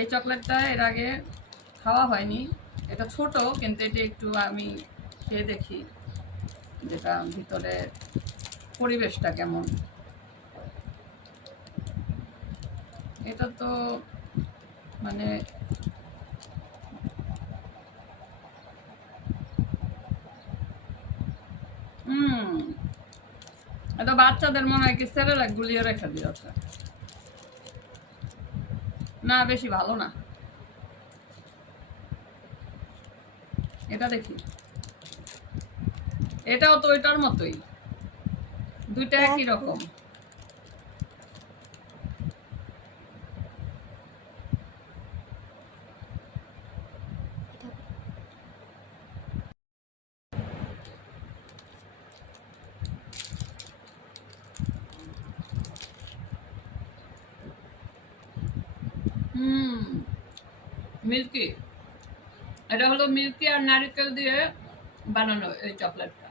এই চকলেটটা এর আগে খাওয়া হয়নি, এটা ছোট কিন্তু এটা একটু আমি খেয়ে দেখি যেটা ভিতরে পরিবেশটা কেমন। এটা তো মানে এটা বাচ্চাদের মনে হয় কি সেরেলাক গুলিয়ে রেখে দিয়েছে। না বেশি ভালো না। এটা দেখি, এটাও তো ওইটার মতোই, দুইটা একই রকম। মিল্কি, এটা হলো মিল্কি আর নারকেল দিয়ে বানানো এই চকলেটটা।